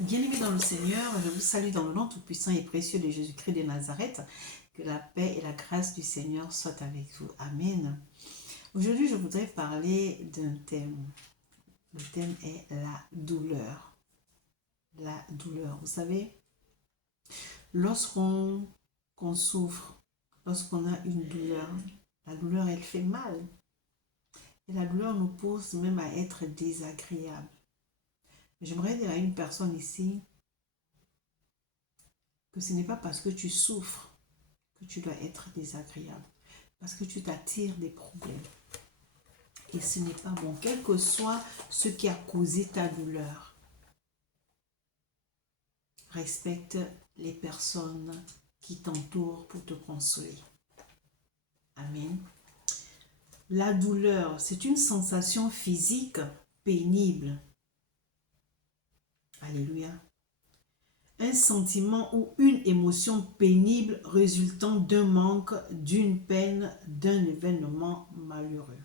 Bien-aimés dans le Seigneur, je vous salue dans le nom tout-puissant et précieux de Jésus-Christ de Nazareth. Que la paix et la grâce du Seigneur soient avec vous. Amen. Aujourd'hui, je voudrais parler d'un thème. Le thème est la douleur. La douleur. Vous savez, lorsqu'on souffre, lorsqu'on a une douleur, la douleur, elle fait mal. Et la douleur nous pousse même à être désagréable. J'aimerais dire à une personne ici que ce n'est pas parce que tu souffres que tu dois être désagréable. Parce que tu t'attires des problèmes. Et ce n'est pas bon. Quel que soit ce qui a causé ta douleur, respecte les personnes qui t'entourent pour te consoler. Amen. La douleur, c'est une sensation physique pénible. Alléluia. Un sentiment ou une émotion pénible résultant d'un manque, d'une peine, d'un événement malheureux.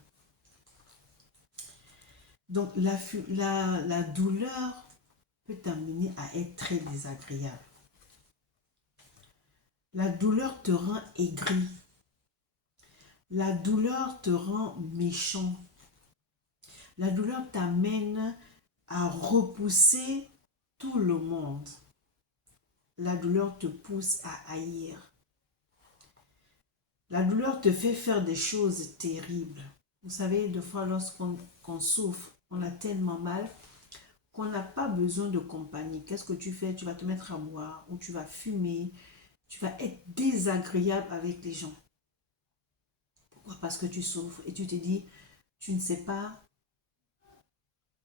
Donc, la douleur peut t'amener à être très désagréable. La douleur te rend aigri. La douleur te rend méchant. La douleur t'amène à repousser tout le monde. La douleur te pousse à haïr. La douleur te fait faire des choses terribles. Vous savez, des fois, lorsqu'on souffre, on a tellement mal qu'on n'a pas besoin de compagnie. Qu'est-ce que tu fais? Tu vas te mettre à boire ou tu vas fumer. Tu vas être désagréable avec les gens. Pourquoi? Parce que tu souffres et tu te dis, tu ne sais pas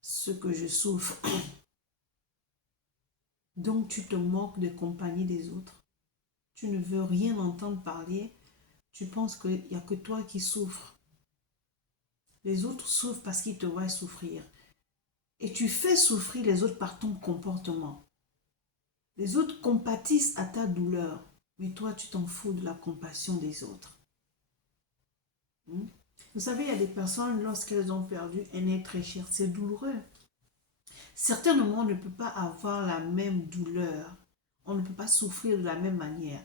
ce que je souffre. Donc tu te moques de compagnie des autres. Tu ne veux rien entendre parler. Tu penses qu'il n'y a que toi qui souffres. Les autres souffrent parce qu'ils te voient souffrir. Et tu fais souffrir les autres par ton comportement. Les autres compatissent à ta douleur. Mais toi, tu t'en fous de la compassion des autres. Vous savez, il y a des personnes, lorsqu'elles ont perdu un être très cher, c'est douloureux. Certainement, on ne peut pas avoir la même douleur. On ne peut pas souffrir de la même manière.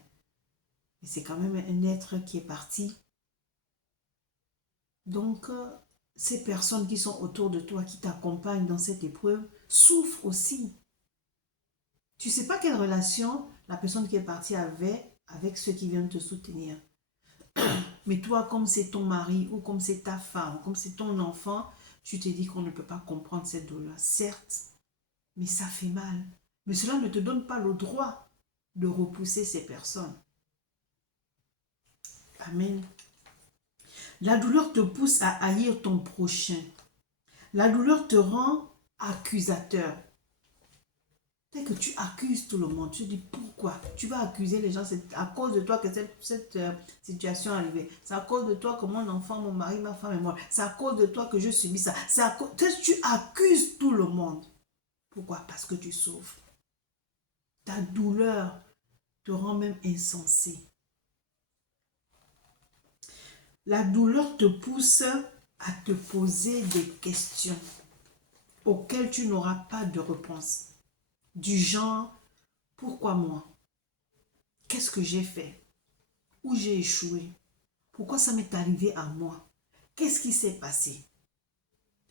Mais c'est quand même un être qui est parti. Donc, ces personnes qui sont autour de toi, qui t'accompagnent dans cette épreuve, souffrent aussi. Tu ne sais pas quelle relation la personne qui est partie avait avec ceux qui viennent te soutenir. Mais toi, comme c'est ton mari, ou comme c'est ta femme, comme c'est ton enfant, tu te dis qu'on ne peut pas comprendre cette douleur. Certes, mais ça fait mal. Mais cela ne te donne pas le droit de repousser ces personnes. Amen. La douleur te pousse à haïr ton prochain. La douleur te rend accusateur. Dès que tu accuses tout le monde, tu te dis pourquoi? Tu vas accuser les gens, c'est à cause de toi que cette situation est arrivée. C'est à cause de toi que mon enfant, mon mari, ma femme est mort. C'est à cause de toi que je subis ça. C'est à cause... Tu accuses tout le monde. Pourquoi? Parce que tu souffres. Ta douleur te rend même insensé. La douleur te pousse à te poser des questions auxquelles tu n'auras pas de réponse. Du genre, pourquoi moi? Qu'est-ce que j'ai fait? Où j'ai échoué? Pourquoi ça m'est arrivé à moi? Qu'est-ce qui s'est passé?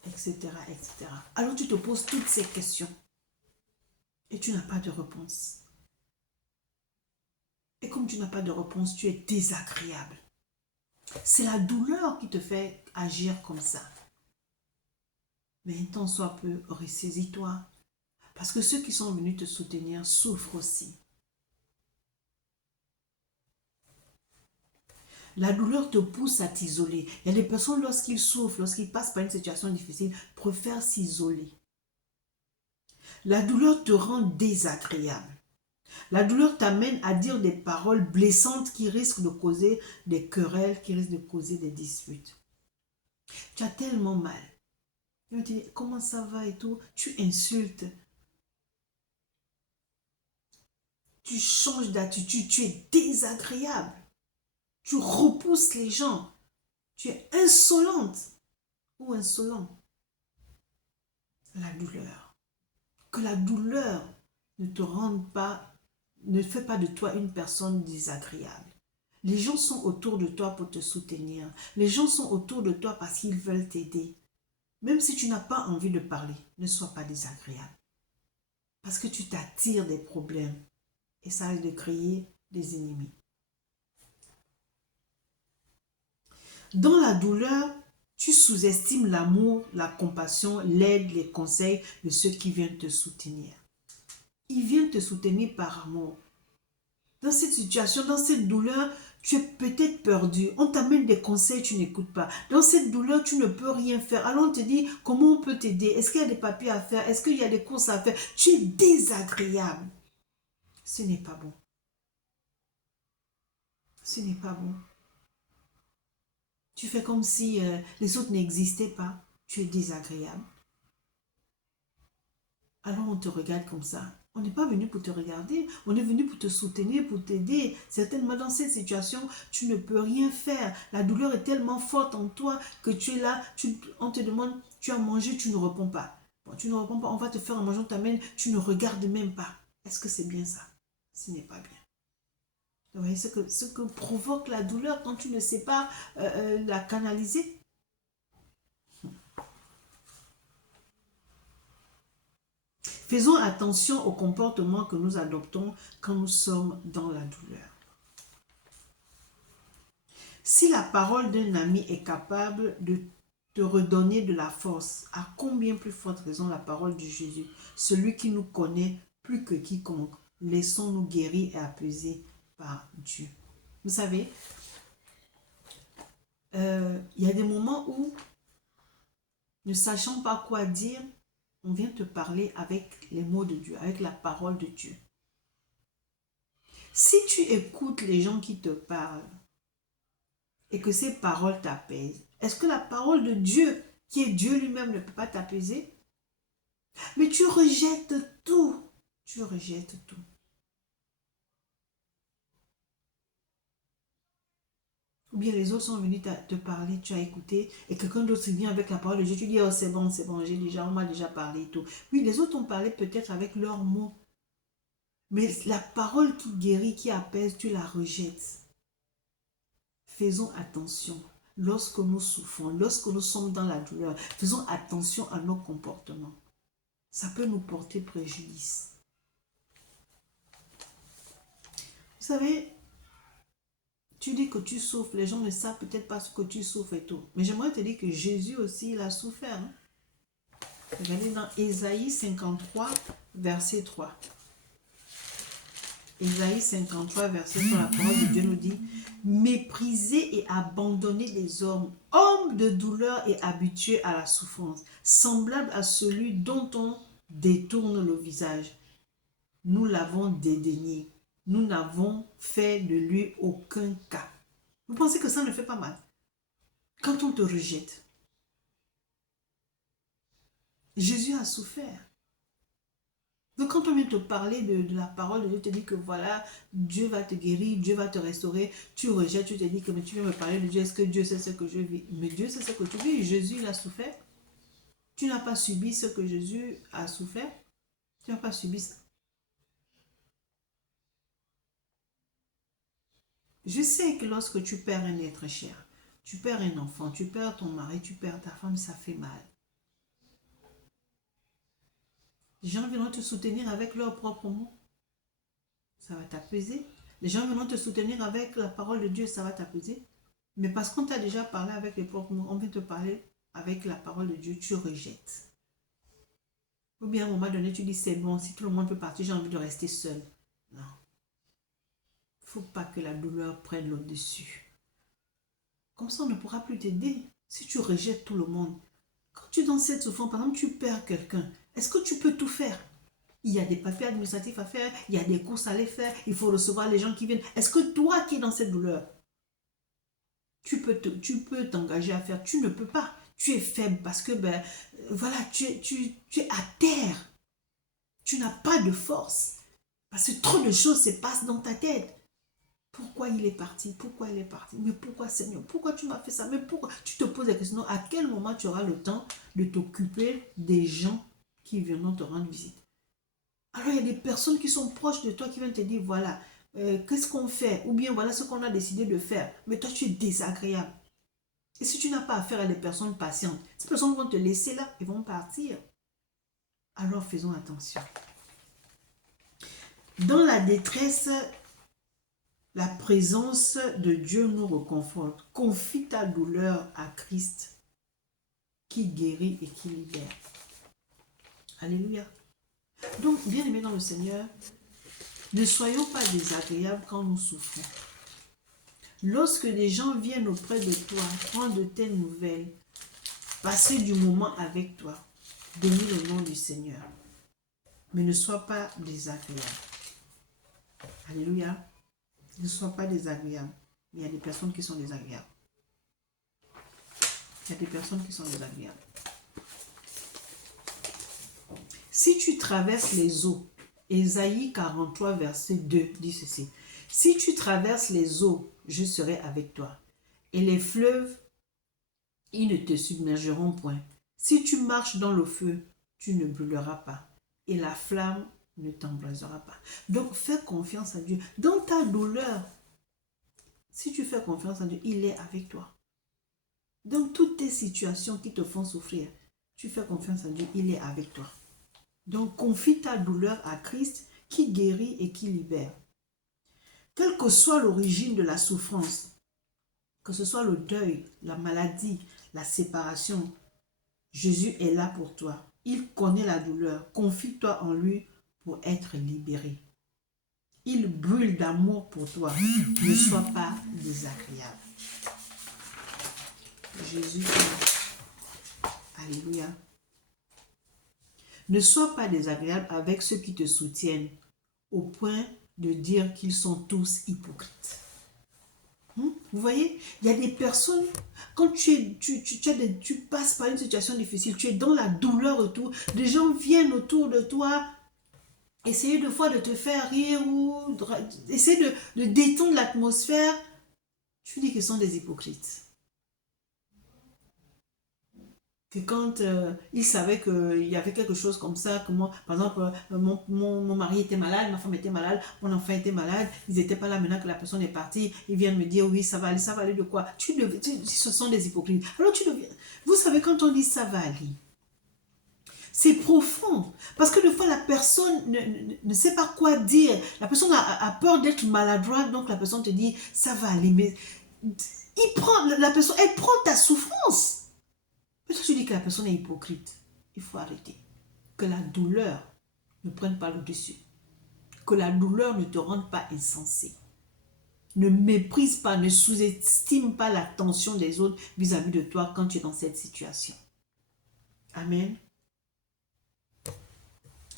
Etc., etc. Alors tu te poses toutes ces questions et tu n'as pas de réponse. Et comme tu n'as pas de réponse, tu es désagréable. C'est la douleur qui te fait agir comme ça. Mais un temps soit peu, ressaisis-toi. Parce que ceux qui sont venus te soutenir souffrent aussi. La douleur te pousse à t'isoler. Il y a des personnes, lorsqu'ils souffrent, lorsqu'ils passent par une situation difficile, préfèrent s'isoler. La douleur te rend désagréable. La douleur t'amène à dire des paroles blessantes qui risquent de causer des querelles, qui risquent de causer des disputes. Tu as tellement mal. Tu te dis, comment ça va et tout. Tu insultes. Tu changes d'attitude. Tu es désagréable. Tu repousses les gens. Tu es insolente ou insolent. La douleur. Que la douleur ne fais pas de toi une personne désagréable. Les gens sont autour de toi pour te soutenir. Les gens sont autour de toi parce qu'ils veulent t'aider. Même si tu n'as pas envie de parler, ne sois pas désagréable. Parce que tu t'attires des problèmes et ça risque de créer des ennemis. Dans la douleur, tu sous-estimes l'amour, la compassion, l'aide, les conseils de ceux qui viennent te soutenir. Ils viennent te soutenir par amour. Dans cette situation, dans cette douleur, tu es peut-être perdu. On t'amène des conseils, tu n'écoutes pas. Dans cette douleur, tu ne peux rien faire. Alors on te dit, comment on peut t'aider? Est-ce qu'il y a des papiers à faire? Est-ce qu'il y a des courses à faire? Tu es désagréable. Ce n'est pas bon. Ce n'est pas bon. Tu fais comme si les autres n'existaient pas. Tu es désagréable. Alors on te regarde comme ça. On n'est pas venu pour te regarder, on est venu pour te soutenir, pour t'aider. Certainement dans cette situation, tu ne peux rien faire. La douleur est tellement forte en toi que tu es là, on te demande, tu as mangé, tu ne réponds pas. Bon, tu ne réponds pas, on va te faire un manger, on t'amène, tu ne regardes même pas. Est-ce que c'est bien ça? Ce n'est pas bien. Vous voyez ce que provoque la douleur quand tu ne sais pas la canaliser? Faisons attention au comportement que nous adoptons quand nous sommes dans la douleur. Si la parole d'un ami est capable de te redonner de la force, à combien plus forte raison la parole de Jésus, celui qui nous connaît plus que quiconque, laissons-nous guérir et apaiser par Dieu. Vous savez, il y a des moments où, ne sachant pas quoi dire, on vient te parler avec les mots de Dieu, avec la parole de Dieu. Si tu écoutes les gens qui te parlent et que ces paroles t'apaisent, est-ce que la parole de Dieu, qui est Dieu lui-même, ne peut pas t'apaiser? Mais tu rejettes tout. Tu rejettes tout. Ou bien les autres sont venus te parler, tu as écouté, et quelqu'un d'autre vient avec la parole de Dieu, tu dis, oh c'est bon, on m'a déjà parlé et tout. Oui, les autres ont parlé peut-être avec leurs mots. Mais la parole qui guérit, qui apaise, tu la rejettes. Faisons attention. Lorsque nous souffrons, lorsque nous sommes dans la douleur, faisons attention à nos comportements. Ça peut nous porter préjudice. Vous savez, tu dis que tu souffres, les gens ne savent peut-être pas ce que tu souffres et tout. Mais j'aimerais te dire que Jésus aussi, il a souffert. Hein? Regardez dans Ésaïe 53, verset 3. Ésaïe 53, verset 3, la parole de Dieu nous dit: méprisés et abandonnés des hommes, hommes de douleur et habitués à la souffrance, semblable à celui dont on détourne le visage. Nous l'avons dédaigné. Nous n'avons fait de lui aucun cas. Vous pensez que ça ne fait pas mal? Quand on te rejette, Jésus a souffert. Donc quand on vient te parler de la parole de Dieu, te dit que voilà, Dieu va te guérir, Dieu va te restaurer, tu rejettes, tu te dis que mais tu viens me parler de Dieu, est-ce que Dieu sait ce que je vis? Mais Dieu sait ce que tu vis, Jésus il a souffert. Tu n'as pas subi ce que Jésus a souffert. Tu n'as pas subi ça. Je sais que lorsque tu perds un être cher, tu perds un enfant, tu perds ton mari, tu perds ta femme, ça fait mal. Les gens viendront te soutenir avec leurs propres mots. Ça va t'apaiser. Les gens viendront te soutenir avec la parole de Dieu, ça va t'apaiser. Mais parce qu'on t'a déjà parlé avec les propres mots, on vient te parler avec la parole de Dieu, tu rejettes. Ou bien à un moment donné, tu dis c'est bon, si tout le monde peut partir, j'ai envie de rester seul. Non. Il ne faut pas que la douleur prenne le dessus. Comme ça, on ne pourra plus t'aider si tu rejettes tout le monde. Quand tu es dans cette souffrance, par exemple, tu perds quelqu'un, est-ce que tu peux tout faire? Il y a des papiers administratifs à faire, il y a des courses à aller faire, il faut recevoir les gens qui viennent. Est-ce que toi qui es dans cette douleur, tu peux t'engager à faire? Tu ne peux pas. Tu es faible parce que, voilà, tu es à terre. Tu n'as pas de force. Parce que trop de choses se passent dans ta tête. Pourquoi il est parti? Pourquoi il est parti? Mais pourquoi Seigneur? Pourquoi tu m'as fait ça? Mais pourquoi? Tu te poses la question, à quel moment tu auras le temps de t'occuper des gens qui viendront te rendre visite? Alors il y a des personnes qui sont proches de toi qui viennent te dire, voilà, qu'est-ce qu'on fait? Ou bien voilà ce qu'on a décidé de faire. Mais toi, tu es désagréable. Et si tu n'as pas affaire à des personnes patientes, ces personnes vont te laisser là et vont partir. Alors faisons attention. Dans la détresse, la présence de Dieu nous reconforte. Confie ta douleur à Christ qui guérit et qui libère. Alléluia. Donc, bien aimés dans le Seigneur, ne soyons pas désagréables quand nous souffrons. Lorsque des gens viennent auprès de toi, prendre de tes nouvelles, passer du moment avec toi, bénis le nom du Seigneur. Mais ne sois pas désagréable. Alléluia. Ne sois pas désagréable. Il y a des personnes qui sont désagréables. Il y a des personnes qui sont désagréables. Si tu traverses les eaux, Ésaïe 43, verset 2 dit ceci. Si tu traverses les eaux, je serai avec toi. Et les fleuves, ils ne te submergeront point. Si tu marches dans le feu, tu ne brûleras pas. Et la flamme ne t'embrasera pas. Donc, fais confiance à Dieu. Dans ta douleur, si tu fais confiance à Dieu, il est avec toi. Dans toutes tes situations qui te font souffrir, tu fais confiance à Dieu, il est avec toi. Donc, confie ta douleur à Christ qui guérit et qui libère. Quelle que soit l'origine de la souffrance, que ce soit le deuil, la maladie, la séparation, Jésus est là pour toi. Il connaît la douleur. Confie-toi en lui pour être libéré. Il brûle d'amour pour toi. Ne sois pas désagréable. Jésus est. Alléluia. Ne sois pas désagréable avec ceux qui te soutiennent au point de dire qu'ils sont tous hypocrites. Vous voyez, il y a des personnes, quand tu passes par une situation difficile, tu es dans la douleur et tout, des gens viennent autour de toi, essayer de fois de te faire rire ou essayer de détendre l'atmosphère. Tu dis qu'ils sont des hypocrites. Que quand ils savaient qu'il y avait quelque chose comme ça, que moi, par exemple, mon mari était malade, ma femme était malade, mon enfant était malade, ils n'étaient pas là maintenant que la personne est partie, ils viennent me dire, oui, ça va aller de quoi? Ce sont des hypocrites. Alors vous savez, quand on dit ça va aller, c'est profond, parce que des fois la personne ne sait pas quoi dire, la personne a peur d'être maladroite, donc la personne te dit, ça va aller, mais elle prend ta souffrance. Mais toi, tu dis que la personne est hypocrite. Il faut arrêter. Que la douleur ne prenne pas le dessus. Que la douleur ne te rende pas insensé. Ne méprise pas, ne sous-estime pas l'attention des autres vis-à-vis de toi quand tu es dans cette situation. Amen.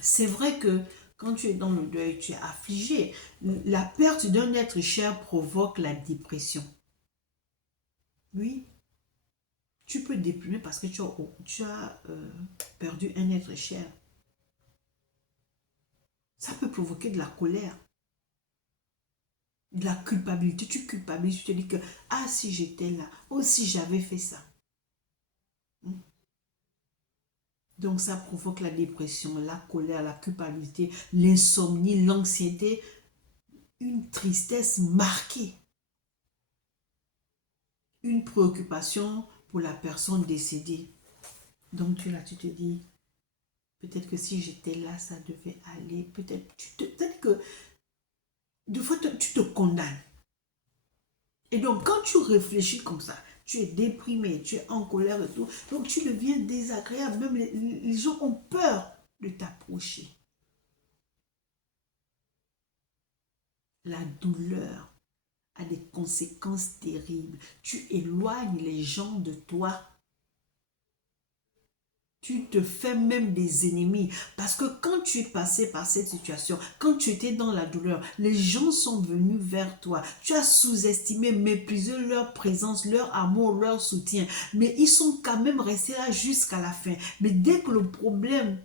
C'est vrai que quand tu es dans le deuil, tu es affligé. La perte d'un être cher provoque la dépression. Oui. Tu peux déprimer parce que tu as perdu un être cher. Ça peut provoquer de la colère, de la culpabilité. Tu culpabilises, tu te dis que, ah, si j'étais là, oh, si j'avais fait ça. Donc ça provoque la dépression, la colère, la culpabilité, l'insomnie, l'anxiété, une tristesse marquée, une préoccupation pour la personne décédée. Donc tu te dis, peut-être que si j'étais là, ça devait aller. Peut-être que des fois, tu te condamnes. Et donc, quand tu réfléchis comme ça, tu es déprimé, tu es en colère et tout, donc tu deviens désagréable. Même les gens ont peur de t'approcher. La douleur a des conséquences terribles. Tu éloignes les gens de toi. Tu te fais même des ennemis. Parce que quand tu es passé par cette situation, quand tu étais dans la douleur, les gens sont venus vers toi. Tu as sous-estimé, méprisé leur présence, leur amour, leur soutien. Mais ils sont quand même restés là jusqu'à la fin. Mais dès que le problème,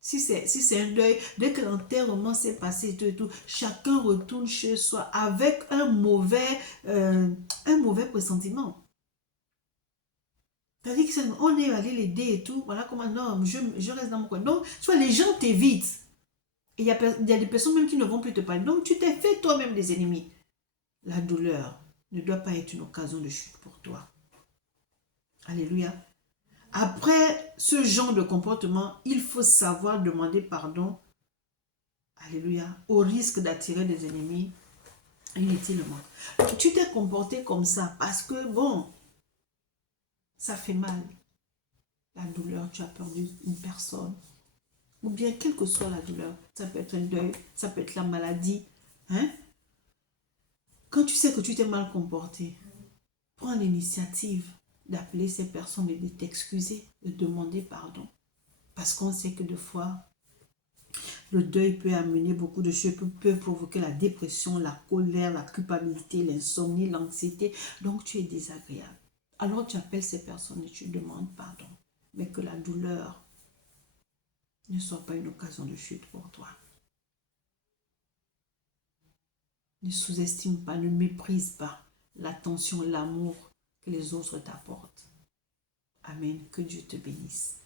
si c'est un deuil, dès que l'enterrement s'est passé et tout, chacun retourne chez soi avec un mauvais pressentiment. C'est-à-dire qu'on est allé l'aider et tout, voilà comment, non, je reste dans mon coin. Donc, soit les gens t'évitent. Et il y a des personnes même qui ne vont plus te parler. Donc, tu t'es fait toi-même des ennemis. La douleur ne doit pas être une occasion de chute pour toi. Alléluia. Après ce genre de comportement, il faut savoir demander pardon. Alléluia. Au risque d'attirer des ennemis inutilement. Tu t'es comporté comme ça parce que, bon, ça fait mal. La douleur, tu as perdu une personne. Ou bien, quelle que soit la douleur, ça peut être un deuil, ça peut être la maladie. Hein? Quand tu sais que tu t'es mal comporté, prends l'initiative d'appeler ces personnes et de t'excuser, de demander pardon. Parce qu'on sait que des fois, le deuil peut amener beaucoup de choses, peut provoquer la dépression, la colère, la culpabilité, l'insomnie, l'anxiété. Donc, tu es désagréable. Alors, tu appelles ces personnes et tu demandes pardon. Mais que la douleur ne soit pas une occasion de chute pour toi. Ne sous-estime pas, ne méprise pas l'attention, l'amour que les autres t'apportent. Amen. Que Dieu te bénisse.